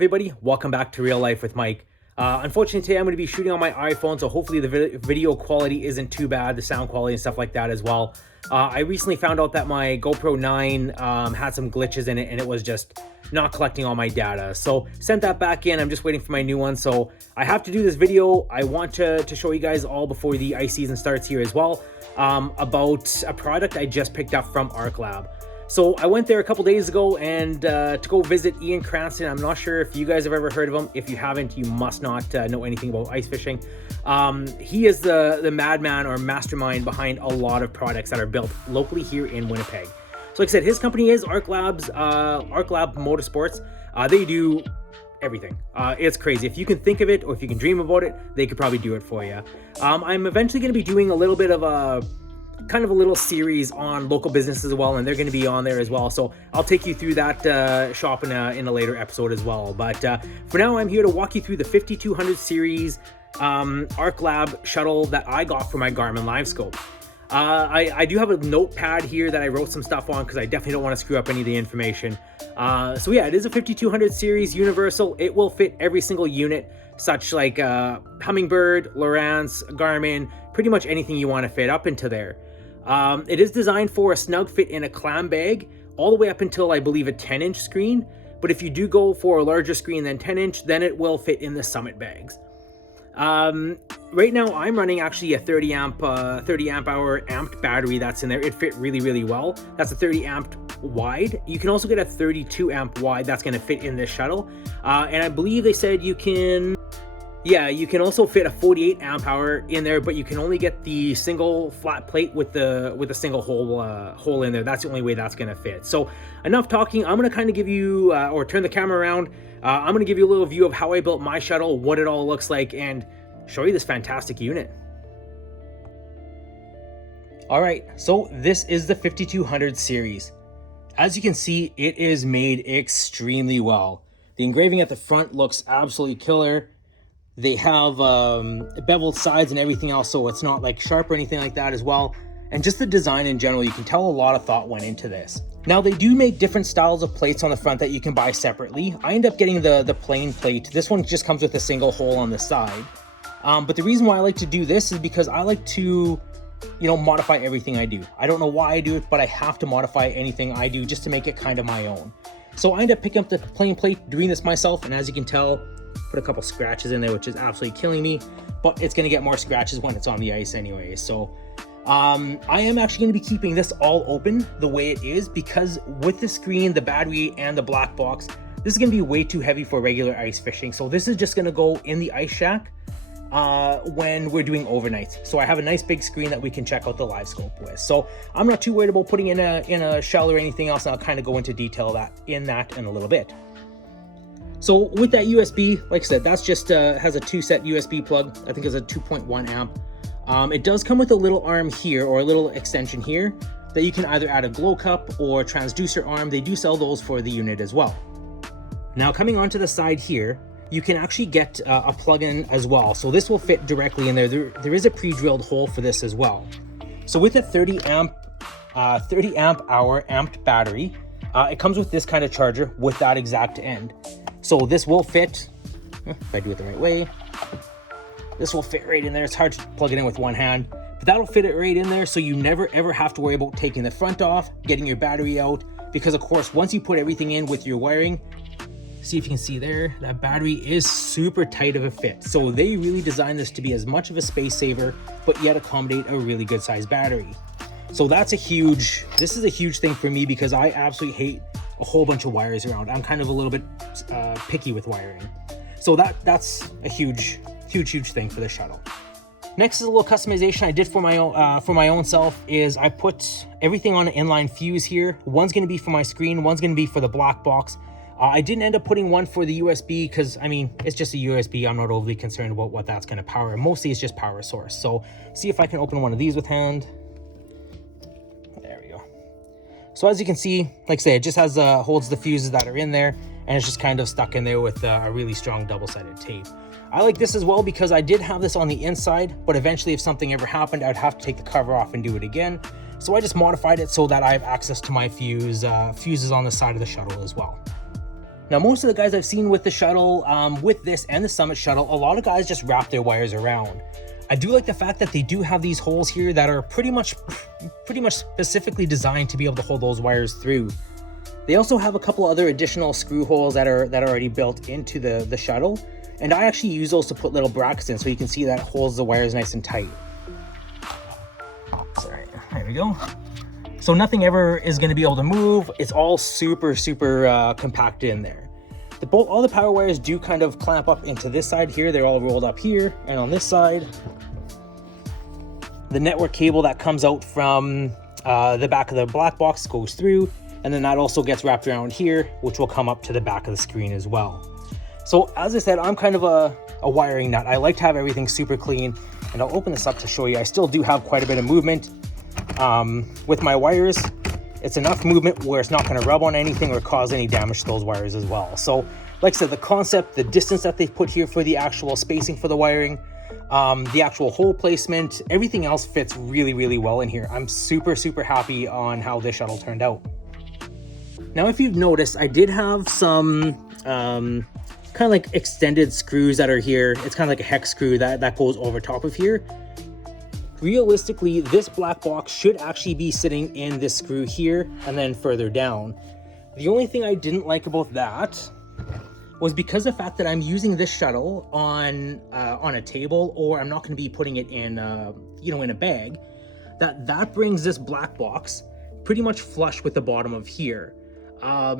everybody, welcome back to Real Life with Mike. Unfortunately today I'm going to be shooting on my iPhone, so hopefully the video quality isn't too bad, the sound quality and stuff like that as well. I recently found out that my GoPro 9 had some glitches in it and it was just not collecting all my data. So sent that back in, I'm just waiting for my new one. So I have to do this video. I want to show you guys all before the ice season starts here as well, about a product I just picked up from ArcLabs. So I went there a couple days ago and to go visit Ian Cranston. I'm not sure if you guys have ever heard of him. If you haven't, you must not know anything about ice fishing. He is the madman or mastermind behind a lot of products that are built locally here in Winnipeg. So like I said, his company is ArcLabs, ArcLab Motorsports. They do everything. It's crazy. If you can think of it or if you can dream about it, they could probably do it for you. I'm eventually going to be doing a little bit of a kind of a little series on local businesses as well, and they're going to be on there as well, so I'll take you through that shop in a later episode as well. But for now, I'm here to walk you through the 5200 series ArcLab shuttle that I got for my Garmin LiveScope. I do have a notepad here that I wrote some stuff on because I definitely don't want to screw up any of the information. So yeah, it is a 5200 series universal. It will fit every single unit, such like Humminbird, Lowrance, Garmin, pretty much anything you want to fit up into there. It is designed for a snug fit in a clam bag all the way up until I believe a 10-inch screen, but if you do go for a larger screen than 10-inch, then it will fit in the Summit bags. Right now I'm running actually a 30 amp hour amped battery that's in there. It fit really well. That's a 30 amp wide. You can also get a 32 amp wide that's going to fit in this shuttle, and I believe they said you can also fit a 48 amp hour in there, but you can only get the single flat plate with a single hole in there. That's the only way that's going to fit. So enough talking. I'm going to kind of give you or turn the camera around. I'm going to give you a little view of how I built my shuttle, what it all looks like, and show you this fantastic unit. All right, so this is the 5200 series. As you can see, it is made extremely well. The engraving at the front looks absolutely killer. They have beveled sides and everything else, so it's not like sharp or anything like that as well. And just the design in general, you can tell a lot of thought went into this. Now they do make different styles of plates on the front that you can buy separately. I end up getting the plain plate. This one just comes with a single hole on the side. But the reason why I like to do this is because I like to, modify everything I do. I don't know why I do it, but I have to modify anything I do just to make it kind of my own. So I end up picking up the plain plate, doing this myself, and as you can tell, put a couple scratches in there, which is absolutely killing me, but it's going to get more scratches when it's on the ice anyway. So I am actually going to be keeping this all open the way it is, because with the screen, the battery, and the black box, this is going to be way too heavy for regular ice fishing. So this is just going to go in the ice shack when we're doing overnights. So I have a nice big screen that we can check out the LiveScope with. So I'm not too worried about putting in a shell or anything else, and I'll kind of go into detail in a little bit. So with that USB, like I said, that's just has a 2-set USB plug. I think it's a 2.1 amp. It does come with a little arm here, or a little extension here, that you can either add a glow cup or transducer arm. They do sell those for the unit as well. Now coming onto the side here, you can actually get a plug-in as well. So this will fit directly in there. There is a pre-drilled hole for this as well. So with a 30 amp hour amped battery, it comes with this kind of charger with that exact end. So this will fit, if I do it the right way, this will fit right in there. It's hard to plug it in with one hand, but that'll fit it right in there, so you never ever have to worry about taking the front off, getting your battery out, because of course, once you put everything in with your wiring, see if you can see there, that battery is super tight of a fit. So they really designed this to be as much of a space saver, but yet accommodate a really good sized battery. So this is a huge thing for me, because I absolutely hate a whole bunch of wires around. I'm kind of a little bit picky with wiring. So that's a huge thing for the shuttle. Next is a little customization I did for my own self. Is I put everything on an inline fuse here. One's going to be for my screen, one's going to be for the black box. I didn't end up putting one for the USB because, it's just a USB. I'm not overly concerned about what that's going to power. Mostly it's just power source. So see if I can open one of these with hand. There we go. So as you can see, like I say, it just has holds the fuses that are in there, and it's just kind of stuck in there with a really strong double-sided tape. I like this as well because I did have this on the inside, but eventually if something ever happened, I'd have to take the cover off and do it again. So I just modified it so that I have access to my fuses on the side of the shuttle as well. Now, most of the guys I've seen with the Shuttle, with this and the Summit Shuttle, a lot of guys just wrap their wires around. I do like the fact that they do have these holes here that are pretty much specifically designed to be able to hold those wires through. They also have a couple other additional screw holes that are already built into the Shuttle, and I actually use those to put little brackets in so you can see that it holds the wires nice and tight. Sorry, there we go. So nothing ever is going to be able to move. It's all super compacted in there. All the power wires do kind of clamp up into this side here. They're all rolled up here, and on this side, the network cable that comes out from the back of the black box goes through, and then that also gets wrapped around here, which will come up to the back of the screen as well. So as I said, I'm kind of a wiring nut. I like to have everything super clean, and I'll open this up to show you. I still do have quite a bit of movement with my wires. It's enough movement where it's not going to rub on anything or cause any damage to those wires as well. So like I said, the concept, the distance that they've put here for the actual spacing for the wiring, the actual hole placement, everything else fits really well in here. I'm super happy on how this Shuttle turned out. Now, if you've noticed, I did have some kind of like extended screws that are here. It's kind of like a hex screw that goes over top of here. Realistically, this black box should actually be sitting in this screw here and then further down. The only thing I didn't like about that was because of the fact that I'm using this Shuttle on a table, or I'm not going to be putting it in in a bag, that brings this black box pretty much flush with the bottom of here.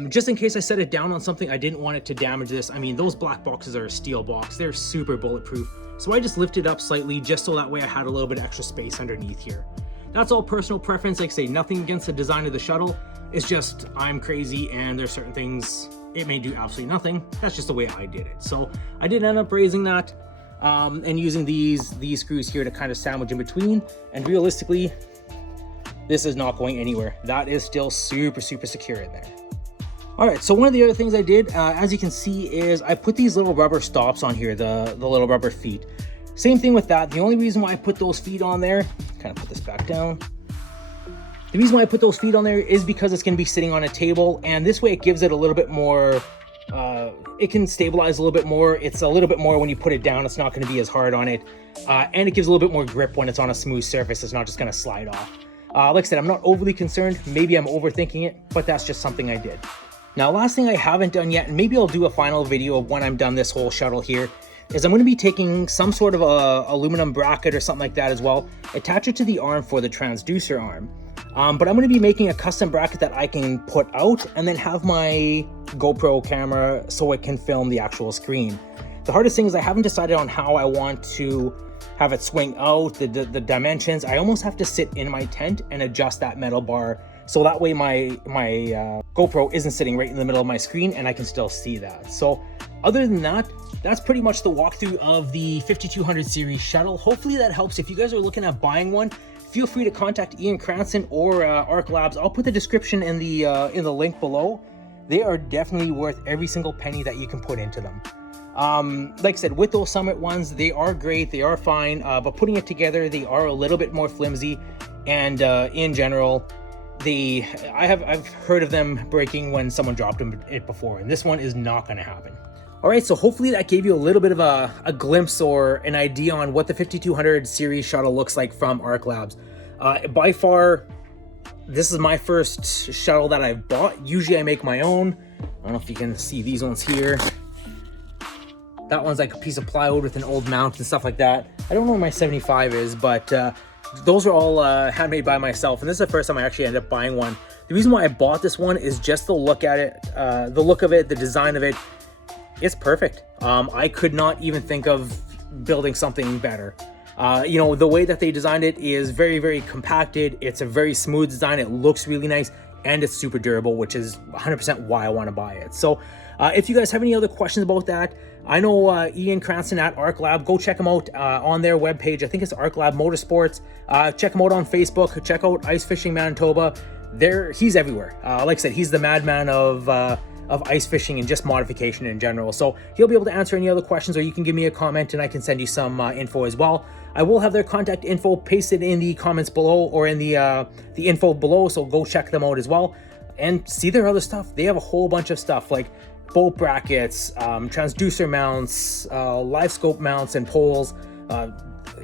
Just in case I set it down on something, I didn't want it to damage this. I mean, those black boxes are a steel box. They're super bulletproof. So I just lifted up slightly just so that way I had a little bit extra space underneath here. That's all personal preference. Like I say, nothing against the design of the Shuttle. It's just I'm crazy and there's certain things it may do absolutely nothing. That's just the way I did it. So I did end up raising that and using these screws here to kind of sandwich in between. And realistically, this is not going anywhere. That is still super secure in there. All right, so one of the other things I did, as you can see, is I put these little rubber stops on here, the little rubber feet. Same thing with that. The only reason why I put those feet on there, kind of put this back down. The reason why I put those feet on there is because it's going to be sitting on a table, and this way it gives it a little bit more, it can stabilize a little bit more. It's a little bit more when you put it down, it's not going to be as hard on it, and it gives a little bit more grip when it's on a smooth surface. It's not just going to slide off. Like I said, I'm not overly concerned. Maybe I'm overthinking it, but that's just something I did. Now, last thing I haven't done yet, and maybe I'll do a final video of when I'm done this whole Shuttle here, is I'm going to be taking some sort of a aluminum bracket or something like that as well, attach it to the arm for the transducer arm. But I'm going to be making a custom bracket that I can put out and then have my GoPro camera so it can film the actual screen. The hardest thing is I haven't decided on how I want to have it swing out, the dimensions. I almost have to sit in my tent and adjust that metal bar so that way my GoPro isn't sitting right in the middle of my screen and I can still see that. So other than that, that's pretty much the walkthrough of the 5200 series Shuttle. Hopefully that helps. If you guys are looking at buying one, feel free to contact Ian Cranston or ArcLabs. I'll put the description in the link below. They are definitely worth every single penny that you can put into them. Like I said, with those Summit ones, they are great, they are fine, but putting it together, they are a little bit more flimsy, and in general, I've heard of them breaking when someone dropped it before, and this one is not going to happen. All right, so hopefully that gave you a little bit of a glimpse or an idea on what the 5200 series Shuttle looks like from ArcLabs. By far, this is my first Shuttle that I've bought. Usually I make my own. I don't know if you can see these ones here. That one's like a piece of plywood with an old mount and stuff like that. I don't know where my 75 is, but those are all handmade by myself, and this is the first time I actually ended up buying one. The reason why I bought this one is just the look at it, the look of it, the design of it. It's perfect. I could not even think of building something better. The way that they designed it is very compacted. It's a very smooth design. It looks really nice, and it's super durable, which is 100% why I want to buy it. So if you guys have any other questions about that, I know Ian Cranston at ArcLab. Go check him out on their webpage. I think it's ArcLab Motorsports. Check him out on Facebook. Check out Ice Fishing Manitoba. He's everywhere. Like I said, he's the madman of ice fishing and just modification in general. So he'll be able to answer any other questions, or you can give me a comment and I can send you some info as well. I will have their contact info pasted in the comments below or in the info below, so go check them out as well and see their other stuff. They have a whole bunch of stuff. Like, bolt brackets, transducer mounts, live scope mounts and poles.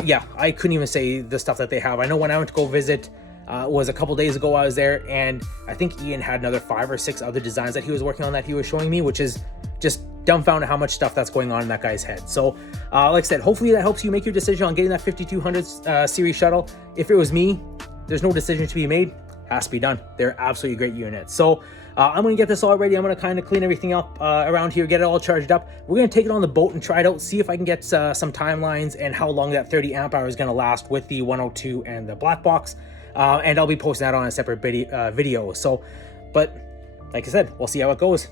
Yeah, I couldn't even say the stuff that they have. I know when I went to go visit, it was a couple days ago I was there, and I think Ian had another 5 or 6 other designs that he was working on that he was showing me, which is just dumbfounded how much stuff that's going on in that guy's head. So like I said, hopefully that helps you make your decision on getting that 5200 series shuttle. If it was me, there's no decision to be made. Has to be done. They're absolutely great units. So I'm gonna get this all ready. I'm gonna kind of clean everything up around here, get it all charged up. We're gonna take it on the boat and try it out, see if I can get some timelines and how long that 30 amp hour is gonna last with the 102 and the black box. And I'll be posting that on a separate video. So, but like I said, we'll see how it goes.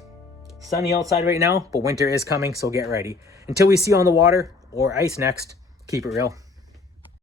Sunny outside right now, but winter is coming, so get ready. Until we see you on the water or ice next, keep it real.